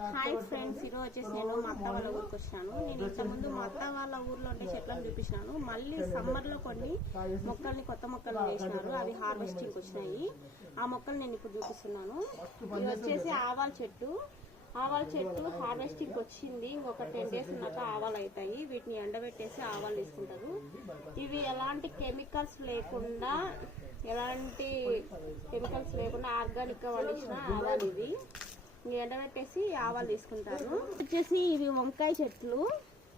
Hi friends ఈరోజు వచ్చేసి నేను మా అత్త వాళ్ళ ఊరికి వచ్చాను నేను ఇంతకుముందు మా అత్త వాళ్ళ ఊర్లో ఉండే చెట్లను చూపించినాను. మళ్ళీ సమ్మర్లో కొన్ని మొక్కల్ని కొత్త మొక్కలు వేసినారు. అవి హార్వెస్టింగ్ వచ్చినాయి. ఆ మొక్కలు నేను ఇప్పుడు చూపిస్తున్నాను. ఇది వచ్చేసి ఆవాల చెట్టు. ఆవాల చెట్టు హార్వెస్టింగ్ వచ్చింది. ఇంకొక టెన్ డేస్ ఉన్నాక ఆవాలు అవుతాయి. వీటిని ఎండబెట్టేసి ఆవాలు తీసుకుంటారు. ఇవి ఎలాంటి కెమికల్స్ లేకుండా ఎలాంటి కెమికల్స్ లేకుండా ఆర్గానిక్గా పండించిన ఆవాలు ఇవి. ఎండబెట్టేసి ఆవాలు తీసుకుంటారు వచ్చేసి ఇవి వంకాయ చెట్లు.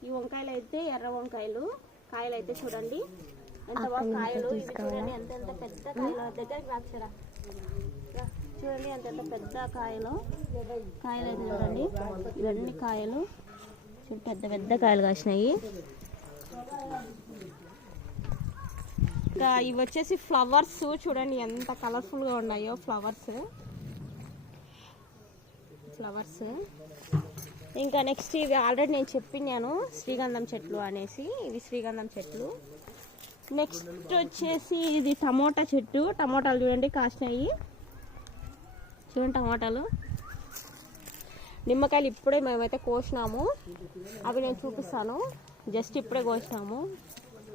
ఈ వంకాయలు అయితే ఎర్ర వంకాయలు. కాయలు అయితే చూడండి. ఎంత బాగా కాయలు. ఇవి చూడండి ఎంత ఎంత పెద్ద కాయలు. దగ్గరికి రాక్షరా చూడండి ఎంత ఎంత పెద్ద కాయలు. కాయలు అయితే చూడండి. ఇవన్నీ కాయలు. చూడు పెద్ద పెద్ద కాయలు కాసినాయి. ఇంకా ఇవి వచ్చేసి ఫ్లవర్స్. చూడండి ఎంత కలర్ఫుల్గా ఉన్నాయో ఫ్లవర్స్. ఫ్లవర్స్. ఇంకా నెక్స్ట్ ఇవి ఆల్రెడీ నేను చెప్పినాను శ్రీగంధం చెట్లు అనేసి ఇవి శ్రీగంధం చెట్లు. నెక్స్ట్ వచ్చేసి ఇది టమోటా చెట్టు. టమోటాలు చూడండి కాసినాయి. చూడండి టమోటాలు. నిమ్మకాయలు ఇప్పుడే మేమైతే కోసినాము. అవి నేను చూపిస్తాను. జస్ట్ ఇప్పుడే కోసినాము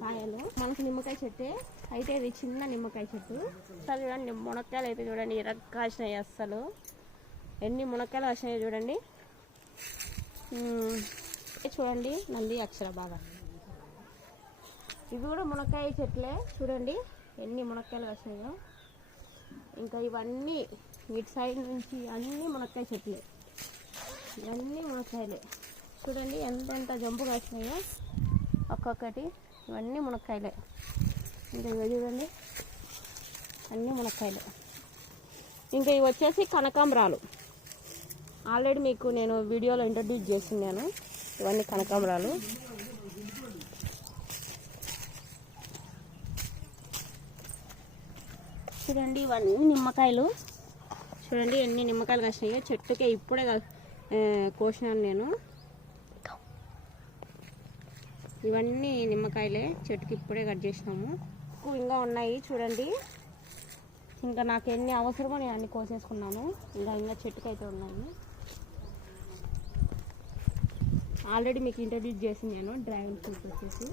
కాయలు. మనకు నిమ్మకాయ చెట్టే. అయితే ఇది చిన్న నిమ్మకాయ చెట్టు. అసలు చూడండి మునక్కాయలు అయితే చూడండి ఇరగ కాసినాయి అస్సలు. ఎన్ని మునక్కాయలు వచ్చినాయో చూడండి. చూడండి నంది అక్షర బాగా ఇవి కూడా మునక్కాయ చెట్లే. చూడండి ఎన్ని మునక్కాయలు వచ్చినాయో ఇంకా ఇవన్నీ ఇటు సైడ్ నుంచి అన్నీ మునక్కాయ చెట్లే. ఇవన్నీ మునక్కాయలే. చూడండి ఎంత ఎంత జంపు కాసినాయో. ఒక్కొక్కటి ఇవన్నీ మునక్కాయలే. ఇంకా ఇవి చూడండి అన్నీ మునక్కాయలే. ఇంకా ఇవి వచ్చేసి కనకాంబరాలు. ఆల్రెడీ మీకు నేను వీడియోలో ఇంట్రడ్యూస్ చేస్తున్నాను. ఇవన్నీ కనకాంబరాలు. చూడండి ఇవన్నీ నిమ్మకాయలు. చూడండి ఎన్ని నిమ్మకాయలు కాసినాయో. చెట్టుకే ఇప్పుడే కోసినాను నేను. ఇవన్నీ నిమ్మకాయలే. చెట్టుకి ఇప్పుడే కట్ చేసినాము. ఎక్కువ ఇంకా ఉన్నాయి చూడండి. ఇంకా నాకు ఎన్ని అవసరమో నేను అన్ని కోసేసుకున్నాను. ఇంకా ఇంకా చెట్టుకి అయితే ఉన్నాయి. ఆల్రెడీ మీకు ఇంట్రడ్యూస్ చేసింది నేను డ్రాగన్ ఫ్రూట్ వచ్చేసి.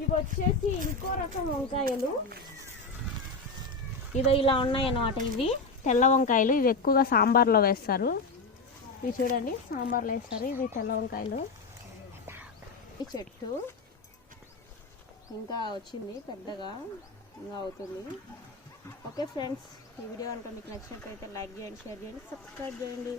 ఇవి వచ్చేసి ఇంకో రకం వంకాయలు. ఇదో ఇలా ఉన్నాయి అన్నమాట ఇవి. తెల్ల వంకాయలు. ఇవి ఎక్కువగా సాంబార్లో వేస్తారు. ఇవి చూడండి సాంబార్లో వేస్తారు. ఇవి తెల్ల వంకాయలు. ఈ చెట్టు ఇంకా వచ్చింది పెద్దగా ఇంకా అవుతుంది. ఓకే ఫ్రెండ్స్ ఈ వీడియో కనుక మీకు నచ్చినట్లయితే లైక్ చేయండి షేర్ చేయండి సబ్స్క్రైబ్ చేయండి.